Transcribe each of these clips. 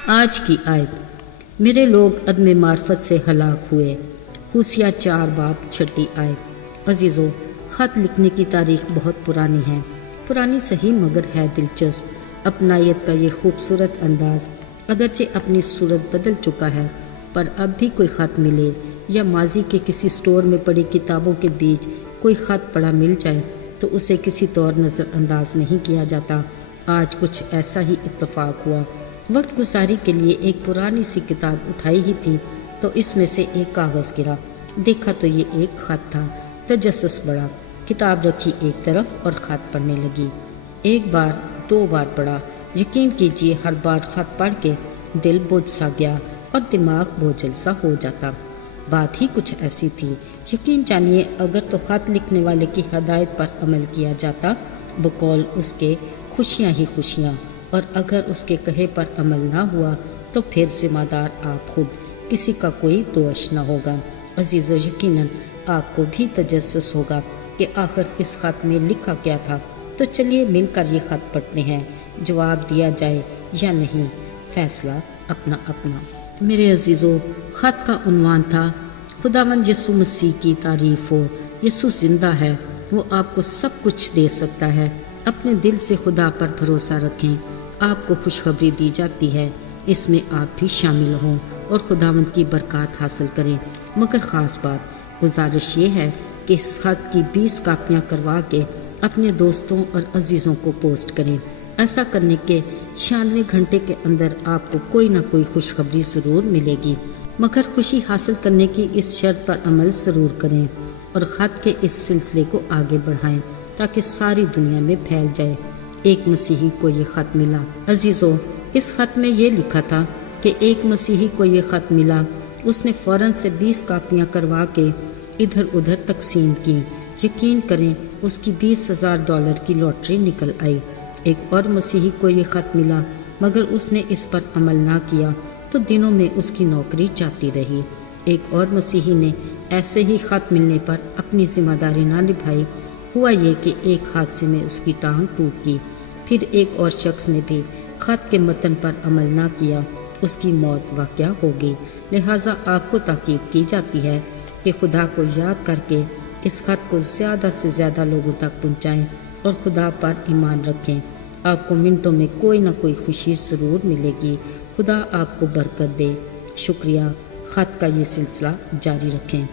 آج کی آیت، میرے لوگ عدم معرفت سے ہلاک ہوئے۔ ہوسیہ 4 باب 6 آیت۔ عزیزو، خط لکھنے کی تاریخ بہت پرانی ہے، پرانی صحیح مگر ہے دلچسپ۔ اپنائیت کا یہ خوبصورت انداز اگرچہ اپنی صورت بدل چکا ہے، پر اب بھی کوئی خط ملے یا ماضی کے کسی سٹور میں پڑی کتابوں کے بیچ کوئی خط پڑا مل جائے تو اسے کسی طور نظر انداز نہیں کیا جاتا۔ آج کچھ ایسا ہی اتفاق ہوا۔ وقت گزاری کے لیے ایک پرانی سی کتاب اٹھائی ہی تھی تو اس میں سے ایک کاغذ گرا، دیکھا تو یہ ایک خط تھا۔ تجسس بڑھا، کتاب رکھی ایک طرف اور خط پڑھنے لگی۔ ایک بار 2 بار پڑھا، یقین کیجئے ہر بار خط پڑھ کے دل بوجھ سا گیا اور دماغ بوجھل سا ہو جاتا۔ بات ہی کچھ ایسی تھی، یقین جانیے اگر تو خط لکھنے والے کی ہدایت پر عمل کیا جاتا بقول اس کے خوشیاں ہی خوشیاں، اور اگر اس کے کہے پر عمل نہ ہوا تو پھر ذمہ دار آپ خود، کسی کا کوئی دوش نہ ہوگا۔ عزیزو، یقیناً آپ کو بھی تجسس ہوگا کہ آخر اس خط میں لکھا کیا تھا، تو چلیے مل کر یہ خط پڑھتے ہیں، جواب دیا جائے یا نہیں، فیصلہ اپنا اپنا۔ میرے عزیزو، خط کا عنوان تھا، خداوند یسوع مسیح کی تعریف ہو، یسوع زندہ ہے، وہ آپ کو سب کچھ دے سکتا ہے، اپنے دل سے خدا پر بھروسہ رکھیں، آپ کو خوشخبری دی جاتی ہے، اس میں آپ بھی شامل ہوں اور خداوند کی برکات حاصل کریں۔ مگر خاص بات، گزارش یہ ہے کہ اس خط کی 20 کاپیاں کروا کے اپنے دوستوں اور عزیزوں کو پوسٹ کریں۔ ایسا کرنے کے 96 گھنٹے کے اندر آپ کو کوئی نہ کوئی خوشخبری ضرور ملے گی، مگر خوشی حاصل کرنے کی اس شرط پر عمل ضرور کریں اور خط کے اس سلسلے کو آگے بڑھائیں تاکہ ساری دنیا میں پھیل جائے۔ ایک مسیحی کو یہ خط ملا۔ عزیزو، اس خط میں یہ لکھا تھا کہ ایک مسیحی کو یہ خط ملا، اس نے فوراً سے 20 کاپیاں کروا کے ادھر ادھر تقسیم کی۔ یقین کریں اس کی $20,000 کی لاٹری نکل آئی۔ ایک اور مسیحی کو یہ خط ملا، مگر اس نے اس پر عمل نہ کیا تو دنوں میں اس کی نوکری جاتی رہی۔ ایک اور مسیحی نے ایسے ہی خط ملنے پر اپنی ذمہ داری نہ نبھائی، ہوا یہ کہ ایک حادثے میں اس کی ٹانگ ٹوٹ گئی۔ پھر ایک اور شخص نے بھی خط کے متن پر عمل نہ کیا، اس کی موت واقع ہو گئی۔ لہٰذا آپ کو تاکید کی جاتی ہے کہ خدا کو یاد کر کے اس خط کو زیادہ سے زیادہ لوگوں تک پہنچائیں اور خدا پر ایمان رکھیں۔ آپ کو منٹوں میں کوئی نہ کوئی خوشی ضرور ملے گی۔ خدا آپ کو برکت دے۔ شکریہ۔ خط کا یہ سلسلہ جاری رکھیں۔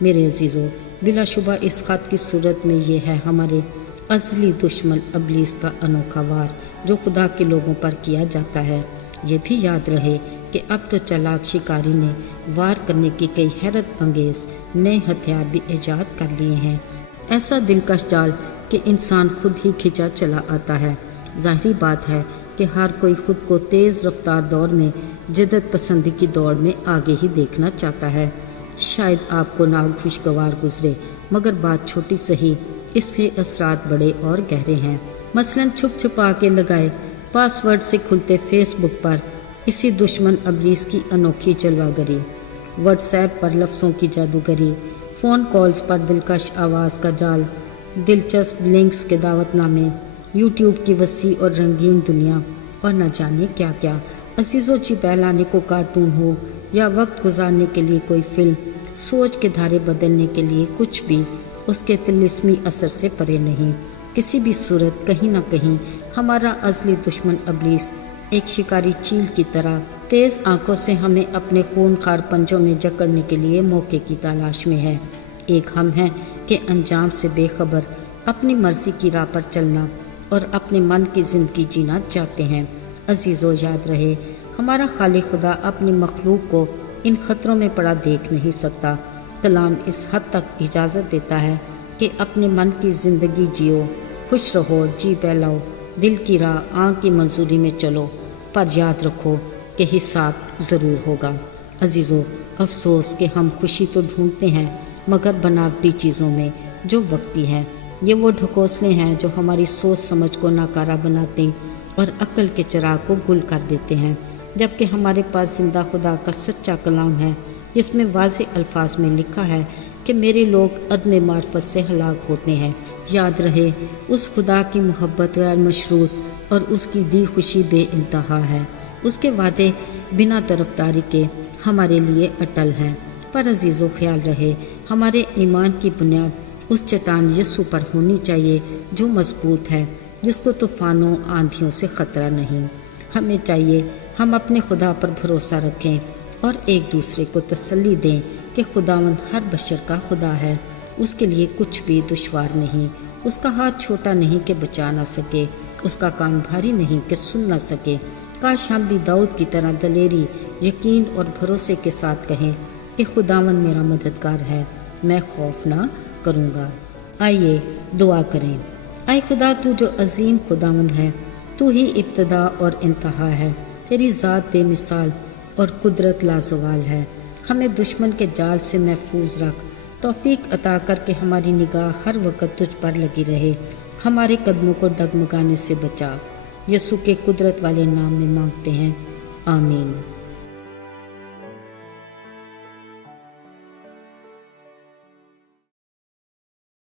میرے عزیزو، بلا شبہ اس خط کی صورت میں یہ ہے ہمارے ازلی دشمن ابلیس کا انوکھا وار جو خدا کے لوگوں پر کیا جاتا ہے۔ یہ بھی یاد رہے کہ اب تو چالاک شکاری نے وار کرنے کے کئی حیرت انگیز نئے ہتھیار بھی ایجاد کر لیے ہیں، ایسا دلکش جال کہ انسان خود ہی کھنچا چلا آتا ہے۔ ظاہری بات ہے کہ ہر کوئی خود کو تیز رفتار دور میں جدت پسندی کی دوڑ میں آگے ہی دیکھنا چاہتا ہے۔ شاید آپ کو ناخوشگوار گزرے، مگر بات چھوٹی سہی، اس سے اثرات بڑے اور گہرے ہیں۔ مثلاً چھپ چھپا کے لگائے پاس ورڈ سے کھلتے فیس بک پر اسی دشمن ابلیس کی انوکھی جلوہ گری، واٹس ایپ پر لفظوں کی جادوگری، فون کالز پر دلکش آواز کا جال، دلچسپ لنکس کے دعوت نامے، یوٹیوب کی وسیع اور رنگین دنیا، اور نہ جانے کیا کیا۔ عزیزو جی، بہلانے کو کارٹون ہو یا وقت گزارنے کے لیے کوئی فلم، سوچ کے دھارے بدلنے کے لیے کچھ بھی اس کے طلسمی اثر سے پرے نہیں۔ کسی بھی صورت کہیں نہ کہیں ہمارا ازلی دشمن ابلیس ایک شکاری چیل کی طرح تیز آنکھوں سے ہمیں اپنے خون خار پنجوں میں جکڑنے کے لیے موقع کی تلاش میں ہے۔ ایک ہم ہیں کہ انجام سے بے خبر اپنی مرضی کی راہ پر چلنا اور اپنے من کی زندگی جینا چاہتے ہیں۔ عزیزو، یاد رہے ہمارا خالق خدا اپنی مخلوق کو ان خطروں میں پڑا دیکھ نہیں سکتا۔ کلام اس حد تک اجازت دیتا ہے کہ اپنے من کی زندگی جیو، خوش رہو، جی بہلاؤ، دل کی راہ آنکھ کی منظوری میں چلو، پر یاد رکھو کہ حساب ضرور ہوگا۔ عزیزو، افسوس کہ ہم خوشی تو ڈھونڈتے ہیں مگر بناوٹی چیزوں میں جو وقتی ہیں۔ یہ وہ ڈھکوسلے ہیں جو ہماری سوچ سمجھ کو ناکارہ بناتے اور عقل کے چراغ کو گل کر دیتے ہیں، جبکہ ہمارے پاس زندہ خدا کا سچا کلام ہے جس میں واضح الفاظ میں لکھا ہے کہ میرے لوگ عدم معرفت سے ہلاک ہوتے ہیں۔ یاد رہے اس خدا کی محبت غیر مشروط اور اس کی دی خوشی بے انتہا ہے۔ اس کے وعدے بنا طرفداری کے ہمارے لیے اٹل ہیں۔ پر عزیزو خیال رہے، ہمارے ایمان کی بنیاد اس چٹان یسوع پر ہونی چاہیے جو مضبوط ہے، جس کو طوفانوں آندھیوں سے خطرہ نہیں۔ ہمیں چاہیے ہم اپنے خدا پر بھروسہ رکھیں اور ایک دوسرے کو تسلی دیں کہ خداوند ہر بشر کا خدا ہے۔ اس کے لیے کچھ بھی دشوار نہیں، اس کا ہاتھ چھوٹا نہیں کہ بچا نہ سکے، اس کا کان بھاری نہیں کہ سن نہ سکے۔ کاش ہم بھی داؤد کی طرح دلیری، یقین اور بھروسے کے ساتھ کہیں کہ خداوند میرا مددگار ہے، میں خوف نہ کروں گا۔ آئیے دعا کریں۔ اے خدا، تو جو عظیم خداوند ہے، تو ہی ابتدا اور انتہا ہے، تیری ذات بے مثال اور قدرت لازوال ہے۔ ہمیں دشمن کے جال سے محفوظ رکھ، توفیق عطا کر کے ہماری نگاہ ہر وقت تجھ پر لگی رہے، ہمارے قدموں کو ڈگمگانے سے بچا۔ یسوع کے قدرت والے نام میں مانگتے ہیں، آمین۔